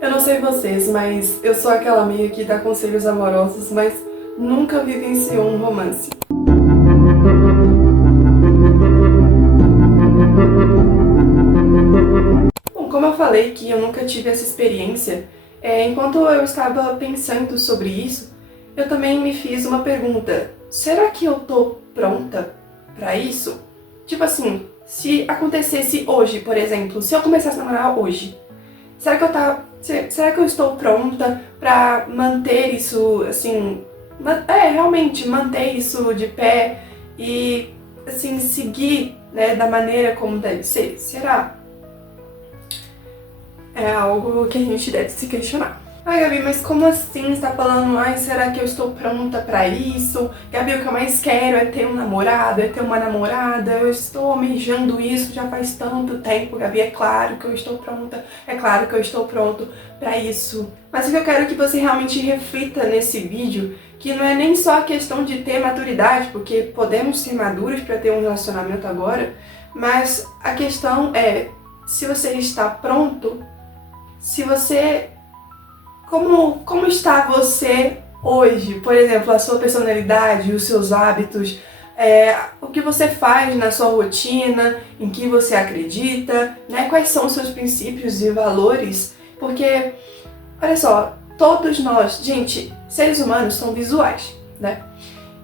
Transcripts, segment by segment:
Eu não sei vocês, mas eu sou aquela amiga que dá conselhos amorosos, mas nunca vivenciou um romance. Bom, como eu falei que eu nunca tive essa experiência, enquanto eu estava pensando sobre isso, eu também me fiz uma pergunta. Será que eu tô pronta pra isso? Tipo assim, se acontecesse hoje, por exemplo, se eu começasse a namorar hoje, será que eu estou pronta pra manter isso, assim, realmente manter isso de pé e, assim, seguir, né, da maneira como deve ser? Será? É algo que a gente deve se questionar. Ai, Gabi, mas como assim você tá falando? Ai, será que eu estou pronta pra isso? Gabi, o que eu mais quero é ter um namorado, é ter uma namorada. Eu estou almejando isso já faz tanto tempo, Gabi. É claro que eu estou pronta, é claro que eu estou pronto pra isso. Mas o que eu quero que você realmente reflita nesse vídeo, que não é nem só a questão de ter maturidade, porque podemos ser maduros pra ter um relacionamento agora, mas a questão é se você está pronto, se você como está você hoje? Por exemplo, a sua personalidade, os seus hábitos, o que você faz na sua rotina, em que você acredita, né? Quais são os seus princípios e valores? Porque, olha só, todos nós, gente, seres humanos são visuais, né?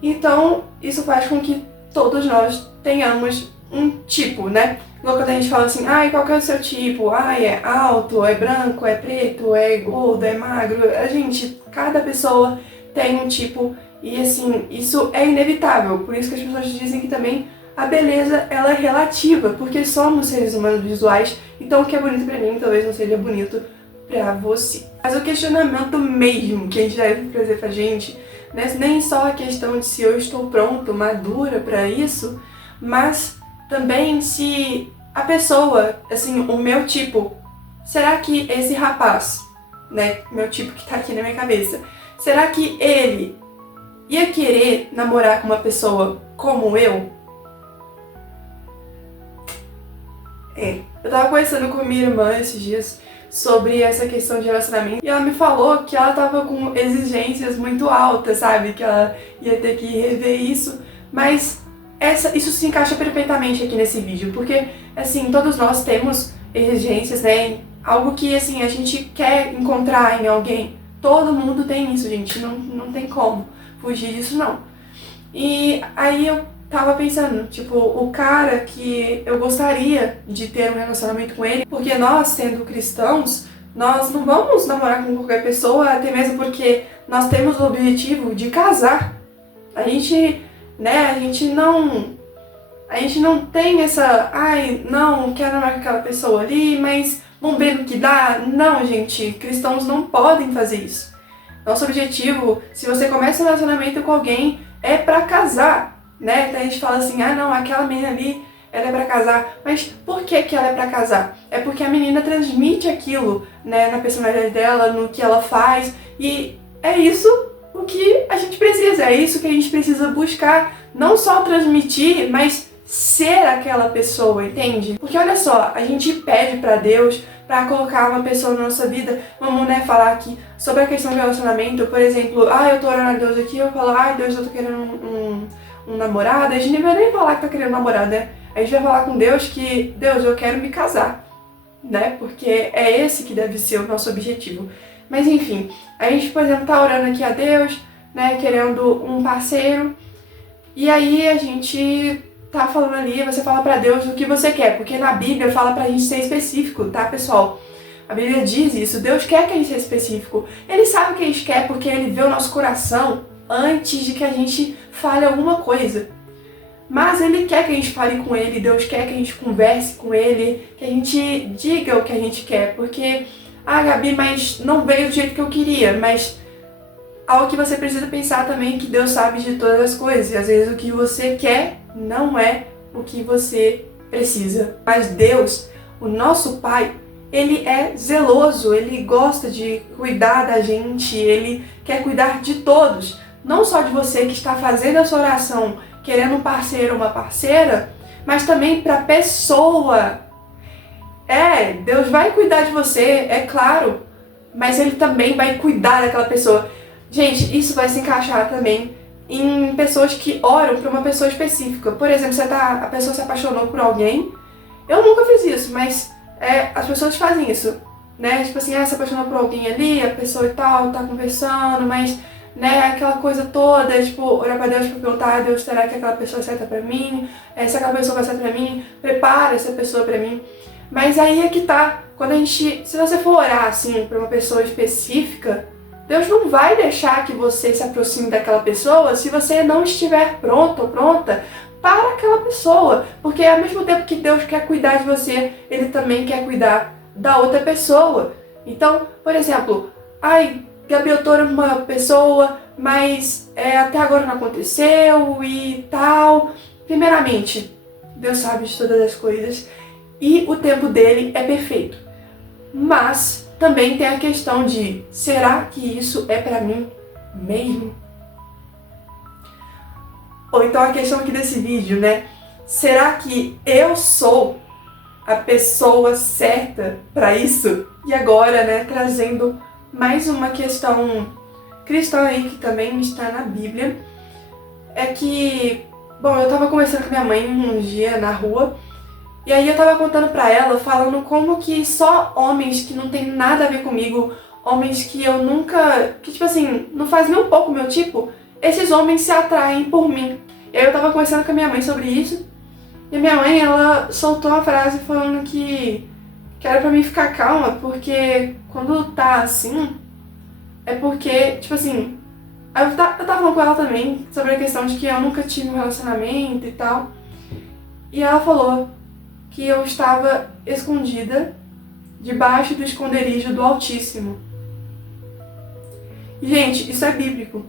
Então, isso faz com que todos nós tenhamos um tipo, né? Igual quando a gente fala assim, ai, qual que é o seu tipo? Ai, é alto, é branco, é preto, é gordo, é magro. A gente, cada pessoa tem um tipo e assim, isso é inevitável. Por isso que as pessoas dizem que também a beleza, ela é relativa, porque somos seres humanos visuais, então o que é bonito pra mim talvez não seja bonito pra você. Mas o questionamento mesmo que a gente deve trazer pra gente, né, nem só a questão de se eu estou pronto, madura pra isso, mas também se a pessoa, assim, o meu tipo, será que esse rapaz, né, meu tipo que tá aqui na minha cabeça, será que ele ia querer namorar com uma pessoa como eu? Eu tava conversando com minha irmã esses dias sobre essa questão de relacionamento e ela me falou que ela tava com exigências muito altas, sabe? Que ela ia ter que rever isso, mas isso se encaixa perfeitamente aqui nesse vídeo, porque, assim, todos nós temos exigências, né? Algo que, assim, a gente quer encontrar em alguém. Todo mundo tem isso, gente, não tem como fugir disso, não. E aí eu tava pensando, tipo, o cara que eu gostaria de ter um relacionamento com ele, porque nós, sendo cristãos, nós não vamos namorar com qualquer pessoa, até mesmo porque nós temos o objetivo de casar. A gente, né, a gente não tem essa, ai, não, quero namorar com aquela pessoa ali, mas vamos ver no que dá. Não, gente, cristãos não podem fazer isso. Nosso objetivo, se você começa um relacionamento com alguém, é pra casar, né? Então a gente fala assim, ah não, aquela menina ali, ela é pra casar. Mas por que que ela é pra casar? É porque a menina transmite aquilo, né, na personalidade dela, no que ela faz, e é isso o que a gente precisa, é isso que a gente precisa buscar, não só transmitir, mas ser aquela pessoa, entende? Porque olha só, a gente pede pra Deus pra colocar uma pessoa na nossa vida. Vamos, né, falar aqui sobre a questão de relacionamento, por exemplo, eu tô orando a Deus aqui, eu falo, Deus, eu tô querendo um namorado. A gente não vai nem falar que tá querendo um namorado, né? A gente vai falar com Deus que, Deus, eu quero me casar, né? Porque é esse que deve ser o nosso objetivo. Mas enfim, a gente, por exemplo, tá orando aqui a Deus, né, querendo um parceiro, e aí a gente tá falando ali, você fala pra Deus o que você quer, porque na Bíblia fala pra gente ser específico, tá, pessoal? A Bíblia diz isso, Deus quer que a gente seja específico. Ele sabe o que a gente quer porque Ele vê o nosso coração antes de que a gente fale alguma coisa. Mas Ele quer que a gente fale com Ele, Deus quer que a gente converse com Ele, que a gente diga o que a gente quer, porque, Gabi, mas não veio do jeito que eu queria, mas algo que você precisa pensar também é que Deus sabe de todas as coisas, e às vezes o que você quer não é o que você precisa. Mas Deus, o nosso Pai, Ele é zeloso, Ele gosta de cuidar da gente, Ele quer cuidar de todos. Não só de você que está fazendo a sua oração, querendo um parceiro ou uma parceira, mas também para a pessoa. Deus vai cuidar de você, é claro. mas ele também vai cuidar daquela pessoa. Gente, isso vai se encaixar também em pessoas que oram para uma pessoa específica. Por exemplo, a pessoa se apaixonou por alguém. Eu nunca fiz isso, mas as pessoas fazem isso, né? Tipo assim, se apaixonou por alguém ali, a pessoa e tal, tá conversando, mas, né, aquela coisa toda, tipo, orar pra Deus pra perguntar, Deus, será que aquela pessoa é certa pra mim? Se aquela pessoa vai ser certa pra mim, prepara essa pessoa pra mim. Mas aí é que tá, se você for orar, assim, pra uma pessoa específica, Deus não vai deixar que você se aproxime daquela pessoa se você não estiver pronto ou pronta para aquela pessoa. Porque ao mesmo tempo que Deus quer cuidar de você, Ele também quer cuidar da outra pessoa. Então, por exemplo, Gabi, eu tô uma pessoa, mas até agora não aconteceu e tal. Primeiramente, Deus sabe de todas as coisas e o tempo dele é perfeito. Mas também tem a questão de, será que isso é pra mim mesmo? Ou então a questão aqui desse vídeo, né? Será que eu sou a pessoa certa pra isso? E agora, né, trazendo mais uma questão cristã aí que também está na Bíblia, é que, bom, eu tava conversando com minha mãe um dia na rua, e aí eu tava contando pra ela, falando como que só homens que não tem nada a ver comigo, homens que eu nunca, que tipo assim, não faz nem um pouco o meu tipo, esses homens se atraem por mim. E aí eu tava conversando com a minha mãe sobre isso, e a minha mãe, ela soltou uma frase falando que era pra mim ficar calma, porque quando tá assim, é porque, tipo assim, eu tava falando com ela também sobre a questão de que eu nunca tive um relacionamento e tal, e ela falou que eu estava escondida debaixo do esconderijo do Altíssimo. E, gente, isso é bíblico.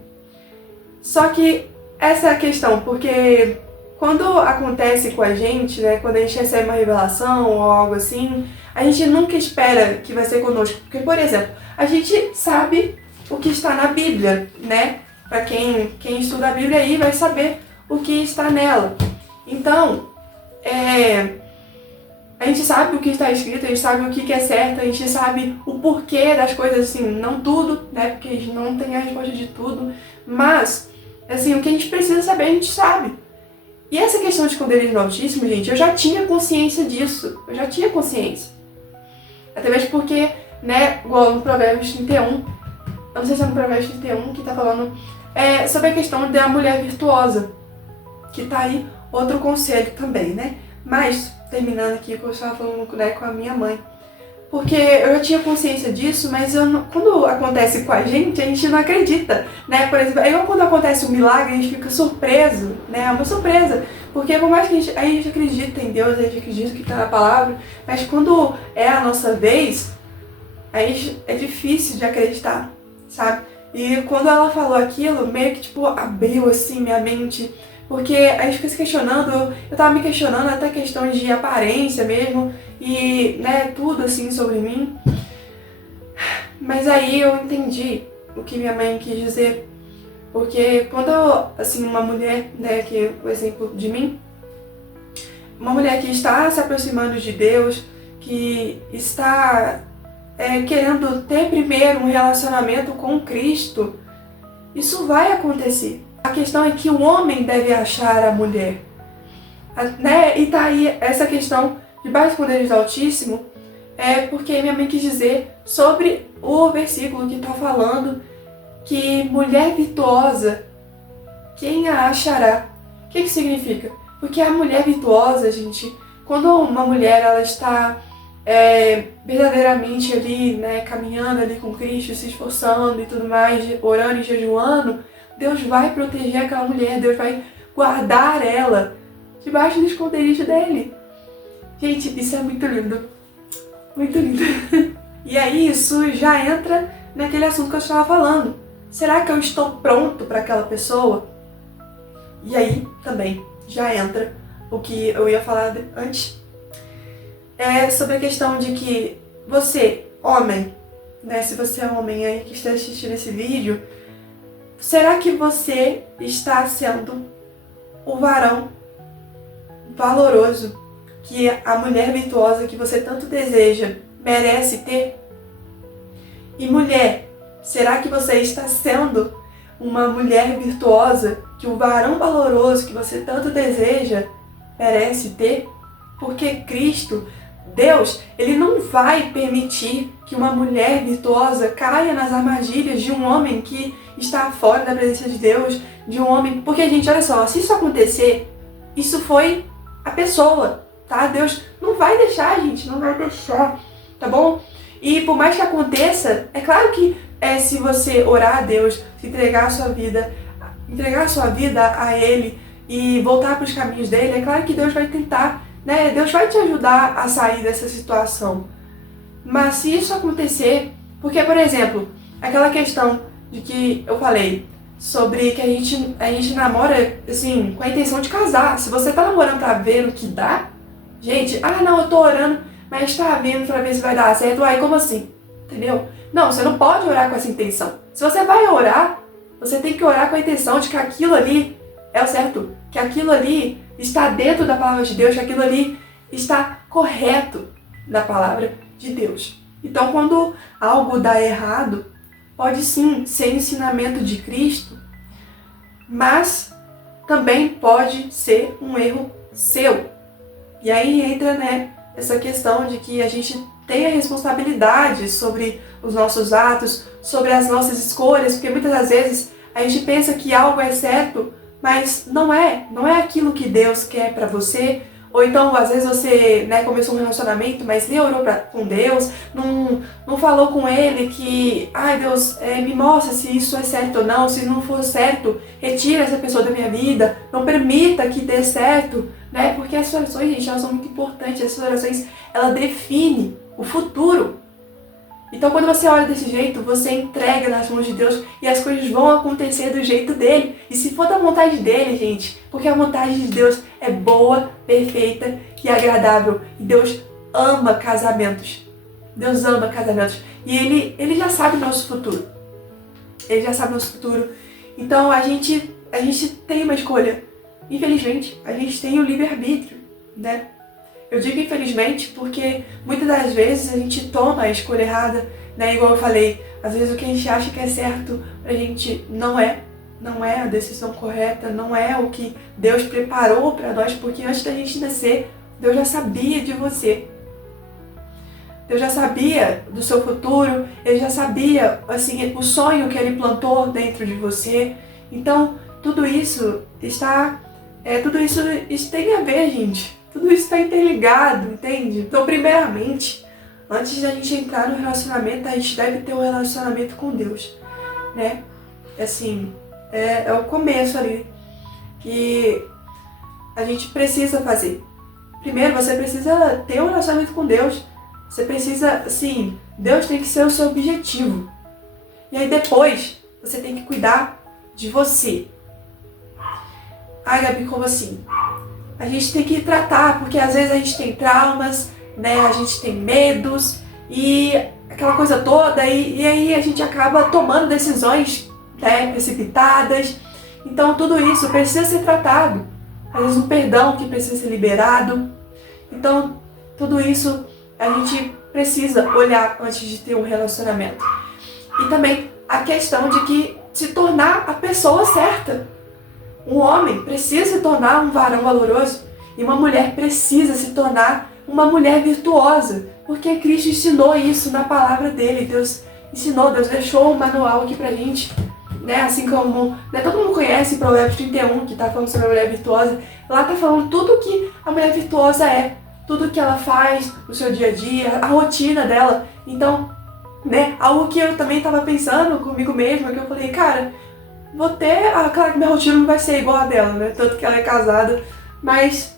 Só que essa é a questão, porque quando acontece com a gente, né, quando a gente recebe uma revelação ou algo assim, a gente nunca espera que vai ser conosco. Porque, por exemplo, a gente sabe o que está na Bíblia, né? Para quem estuda a Bíblia aí vai saber o que está nela. Então, a gente sabe o que está escrito, a gente sabe o que é certo, a gente sabe o porquê das coisas, assim, não tudo, né, porque a gente não tem a resposta de tudo, mas, assim, o que a gente precisa saber, a gente sabe. E essa questão de esconderijo do Altíssimo, gente, eu já tinha consciência disso, eu já tinha consciência. Até mesmo porque, né, igual no Provérbios 31, eu não sei se é no Provérbios 31 que tá falando sobre a questão da mulher virtuosa, que tá aí outro conselho também, né, mas terminando aqui o que eu estava falando, né, com a minha mãe. Porque eu já tinha consciência disso, mas quando acontece com a gente não acredita, né? Por exemplo, aí quando acontece um milagre, a gente fica surpreso, né? É uma surpresa. Porque por mais que a gente acredita em Deus, a gente acredita que está na palavra, mas quando é a nossa vez, aí é difícil de acreditar, sabe? E quando ela falou aquilo, meio que tipo abriu assim minha mente. Porque a gente fica se questionando, eu tava me questionando até questões de aparência mesmo, e, né, tudo assim sobre mim. Mas aí eu entendi o que minha mãe quis dizer. Porque quando, assim, uma mulher, né, que é o exemplo de mim, uma mulher que está se aproximando de Deus, que está querendo ter primeiro um relacionamento com Cristo, isso vai acontecer. A questão é que o homem deve achar a mulher, né? E tá aí essa questão de baixo esconderijo do Altíssimo, porque minha mãe quis dizer sobre o versículo que está falando que mulher virtuosa, quem a achará? O que significa? Porque a mulher virtuosa, gente, quando uma mulher ela está verdadeiramente ali, né, caminhando ali com Cristo, se esforçando e tudo mais, orando e jejuando, Deus vai proteger aquela mulher, Deus vai guardar ela debaixo do esconderijo dele. Gente, isso é muito lindo. Muito lindo. E aí isso já entra naquele assunto que eu estava falando. Será que eu estou pronto para aquela pessoa? E aí também já entra o que eu ia falar antes. É sobre a questão de que você, homem, né, se você é homem aí que está assistindo esse vídeo, será que você está sendo o varão valoroso que a mulher virtuosa que você tanto deseja merece ter? E mulher, será que você está sendo uma mulher virtuosa que o varão valoroso que você tanto deseja merece ter? Porque Cristo, Deus, Ele não vai permitir que uma mulher virtuosa caia nas armadilhas de um homem que está fora da presença de Deus, de um homem... Porque, gente, olha só, se isso acontecer, isso foi a pessoa, tá? Deus não vai deixar, gente, não vai deixar, tá bom? E por mais que aconteça, é claro que se você orar a Deus, se entregar a sua vida a Ele e voltar para os caminhos dele, é claro que Deus vai tentar, né? Deus vai te ajudar a sair dessa situação. Mas se isso acontecer, porque, por exemplo, aquela questão de que eu falei sobre que a gente namora, assim, com a intenção de casar. Se você tá namorando pra ver o que dá, gente, não, eu tô orando, mas tá vendo pra ver se vai dar certo. Aí, como assim? Entendeu? Não, você não pode orar com essa intenção. Se você vai orar, você tem que orar com a intenção de que aquilo ali é o certo, que aquilo ali está dentro da palavra de Deus, que aquilo ali está correto da palavra de Deus. Então, quando algo dá errado, pode sim ser ensinamento de Cristo, mas também pode ser um erro seu. E aí entra, né, essa questão de que a gente tem a responsabilidade sobre os nossos atos, sobre as nossas escolhas, porque muitas das vezes a gente pensa que algo é certo, mas não é aquilo que Deus quer para você. Ou então, às vezes você, né, começou um relacionamento, mas nem orou com Deus, não falou com Ele que, Deus, me mostra se isso é certo ou não, se não for certo, retira essa pessoa da minha vida, não permita que dê certo, né? Porque essas orações, gente, elas são muito importantes, essas orações, elas definem o futuro. Então, quando você ora desse jeito, você entrega nas mãos de Deus e as coisas vão acontecer do jeito dele. E se for da vontade dele, gente, porque a vontade de Deus é boa, perfeita e agradável. E Deus ama casamentos. Deus ama casamentos. E ele já sabe o nosso futuro. Ele já sabe o nosso futuro. Então, a gente tem uma escolha. Infelizmente, a gente tem o livre-arbítrio, né? Eu digo infelizmente porque muitas das vezes a gente toma a escolha errada, né? Igual eu falei, às vezes o que a gente acha que é certo pra gente não é a decisão correta, não é o que Deus preparou pra nós, porque antes da gente nascer, Deus já sabia de você. Deus já sabia do seu futuro, Ele já sabia, assim, o sonho que Ele plantou dentro de você. Então, tudo isso tem a ver, gente. Tudo isso está interligado, entende? Então, primeiramente, antes da gente entrar no relacionamento, a gente deve ter um relacionamento com Deus, né? Assim, é o começo ali que a gente precisa fazer. Primeiro, você precisa ter um relacionamento com Deus. Você precisa, assim, Deus tem que ser o seu objetivo. E aí depois, você tem que cuidar de você. Gabi, como assim? A gente tem que tratar, porque às vezes a gente tem traumas, né? A gente tem medos e aquela coisa toda, e aí a gente acaba tomando decisões, né, precipitadas. Então tudo isso precisa ser tratado. Às vezes um perdão que precisa ser liberado. Então tudo isso a gente precisa olhar antes de ter um relacionamento. E também a questão de que se tornar a pessoa certa. Um homem precisa se tornar um varão valoroso e uma mulher precisa se tornar uma mulher virtuosa, porque Cristo ensinou isso na palavra dele. Deus ensinou, Deus deixou um manual aqui pra gente, né? Assim como, né, todo mundo conhece Provérbios 31, que tá falando sobre a mulher virtuosa. Lá tá falando tudo que a mulher virtuosa é, tudo que ela faz no seu dia a dia, a rotina dela. Então, né, algo que eu também tava pensando comigo mesma, que eu falei, cara, vou ter, claro que minha rotina não vai ser igual a dela, né? Tanto que ela é casada. Mas,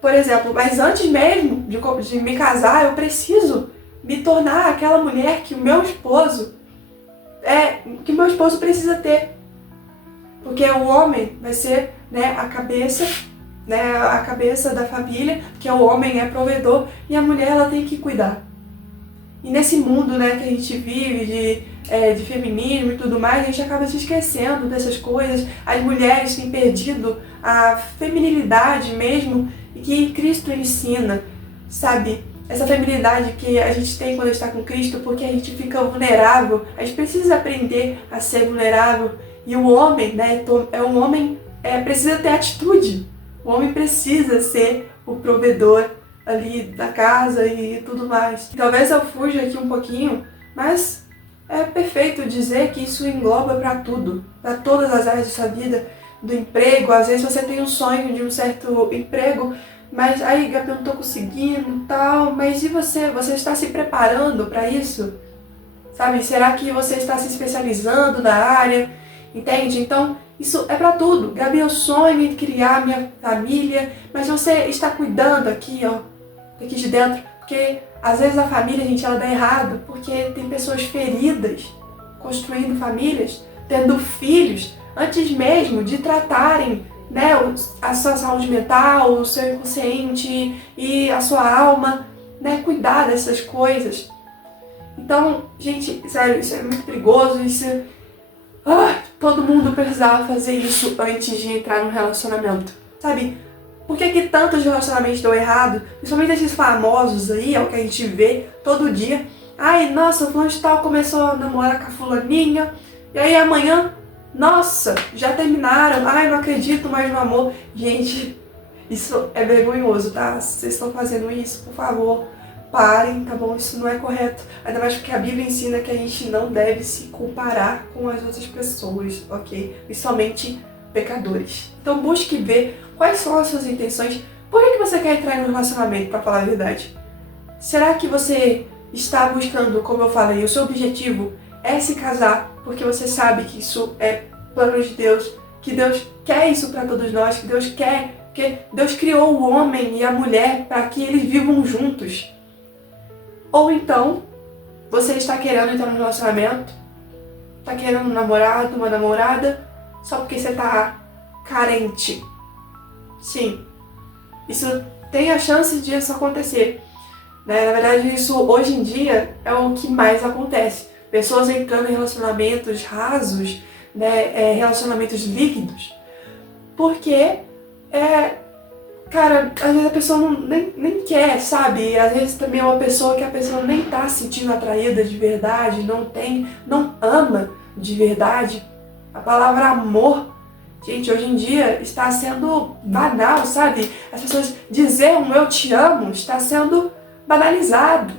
por exemplo, antes mesmo de me casar, eu preciso me tornar aquela mulher que o meu esposo precisa ter. Porque o homem vai ser, né, a cabeça da família, porque o homem é provedor e a mulher ela tem que cuidar. E nesse mundo, né, que a gente vive de feminismo e tudo mais, a gente acaba se esquecendo dessas coisas. As mulheres têm perdido a feminilidade mesmo, que Cristo ensina, sabe? essa feminilidade que a gente tem quando está com Cristo, porque a gente fica vulnerável, a gente precisa aprender a ser vulnerável. E o homem, né, precisa ter atitude. O homem precisa ser o provedor ali da casa e tudo mais. Talvez eu fuja aqui um pouquinho, mas é perfeito dizer que isso engloba para tudo, para todas as áreas da sua vida, do emprego. Às vezes você tem um sonho de um certo emprego, mas aí, Gabi, eu não tô conseguindo, tal, mas e você? Você está se preparando para isso? Sabe? Será que você está se especializando na área? Entende? Então, isso é para tudo. Gabi, eu sonho em criar minha família, mas você está cuidando aqui, ó, aqui de dentro, porque às vezes a família, gente, ela dá errado, porque tem pessoas feridas, construindo famílias, tendo filhos, antes mesmo de tratarem, né, a sua saúde mental, o seu inconsciente e a sua alma, né, cuidar dessas coisas. Então, gente, sério, isso é muito perigoso, todo mundo precisava fazer isso antes de entrar no relacionamento, sabe? Por que tantos relacionamentos dão errado? Principalmente esses famosos aí, é o que a gente vê todo dia. Ai, nossa, o fulano de tal começou a namorar com a fulaninha, e aí amanhã, nossa, já terminaram, ai, não acredito mais no amor. Gente, isso é vergonhoso, tá? Se vocês estão fazendo isso, por favor, parem, tá bom? Isso não é correto. Ainda mais porque a Bíblia ensina que a gente não deve se comparar com as outras pessoas, ok? Principalmente pecadores. Então busque ver quais são as suas intenções. Por que você quer entrar em um relacionamento, para falar a verdade? Será que você está buscando, como eu falei, o seu objetivo é se casar porque você sabe que isso é plano de Deus, que Deus quer isso para todos nós, que Deus quer, porque Deus criou o homem e a mulher para que eles vivam juntos? Ou então, você está querendo entrar no relacionamento, está querendo um namorado, uma namorada, só porque você está carente. Sim, isso tem a chance de isso acontecer, né? Na verdade, isso hoje em dia é o que mais acontece. Pessoas entrando em relacionamentos rasos, né? Relacionamentos líquidos, porque, cara, às vezes a pessoa nem quer, sabe? Às vezes também é uma pessoa que a pessoa nem tá se sentindo atraída de verdade, não ama de verdade. A palavra amor, gente, hoje em dia está sendo banal, sabe? As pessoas dizer um eu te amo está sendo banalizado.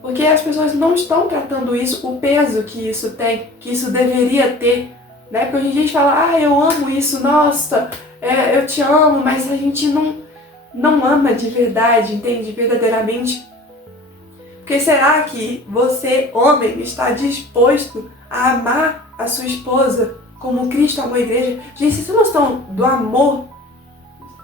Porque as pessoas não estão tratando isso, o peso que isso tem, que isso deveria ter, né? Porque hoje em dia a gente fala, eu amo isso, nossa, eu te amo, mas a gente não ama de verdade, entende? Verdadeiramente. Porque será que você, homem, está disposto a amar a sua esposa como Cristo amou a igreja? Gente, vocês têm noção do amor?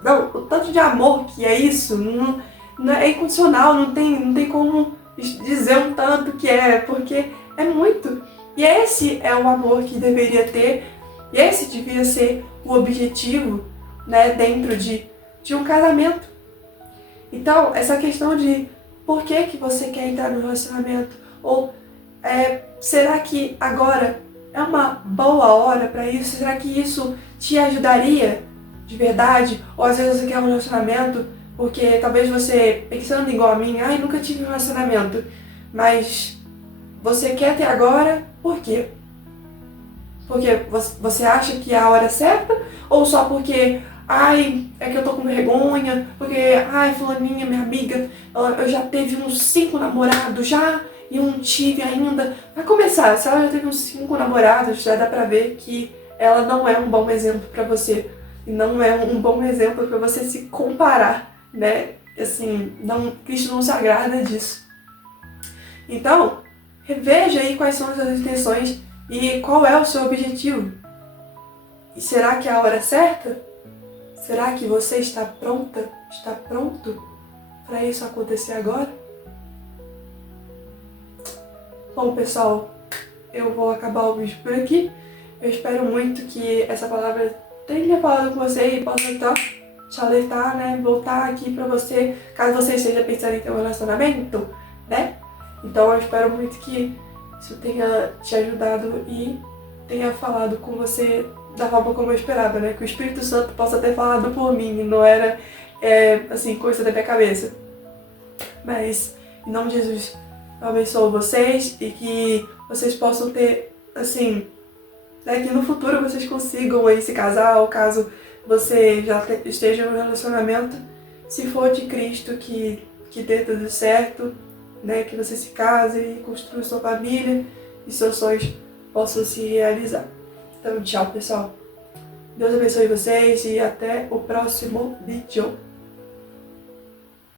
Não, o tanto de amor que é isso, não é incondicional, não tem como dizer um tanto que é, porque é muito. E esse é o amor que deveria ter, e esse devia ser o objetivo, né, dentro de um casamento. Então, essa questão de por que você quer entrar no relacionamento, ou será que agora é uma boa hora para isso? Será que isso te ajudaria de verdade? Ou às vezes você quer um relacionamento porque talvez você, pensando igual a mim, nunca tive um relacionamento, mas você quer ter agora, por quê? Porque você acha que é a hora certa? Ou só porque, é que eu tô com vergonha, porque, fulaninha, minha amiga, eu já teve uns 5 namorados já, e eu não tive ainda. Vai começar, se ela já teve uns 5 namorados, já dá pra ver que ela não é um bom exemplo pra você. E não é um bom exemplo pra você se comparar, né? Assim, Cristo não se agrada disso. Então, reveja aí quais são as suas intenções e qual é o seu objetivo. E será que é a hora certa? Será que você está pronta? Está pronto para isso acontecer agora? Bom, pessoal, eu vou acabar o vídeo por aqui. Eu espero muito que essa palavra tenha falado com você e possa te alertar, né? Voltar aqui pra você, caso você esteja pensando em ter um relacionamento, né? Então eu espero muito que isso tenha te ajudado e tenha falado com você da forma como eu esperava, né? Que o Espírito Santo possa ter falado por mim, não era, assim, coisa da minha cabeça. Mas, em nome de Jesus, eu abençoo vocês e que vocês possam ter, assim, né, que no futuro vocês consigam aí se casar, ou caso você já esteja no relacionamento, se for de Cristo, que dê tudo certo, né, que você se case e construa sua família e seus sonhos possam se realizar. Então, tchau, pessoal. Deus abençoe vocês e até o próximo vídeo.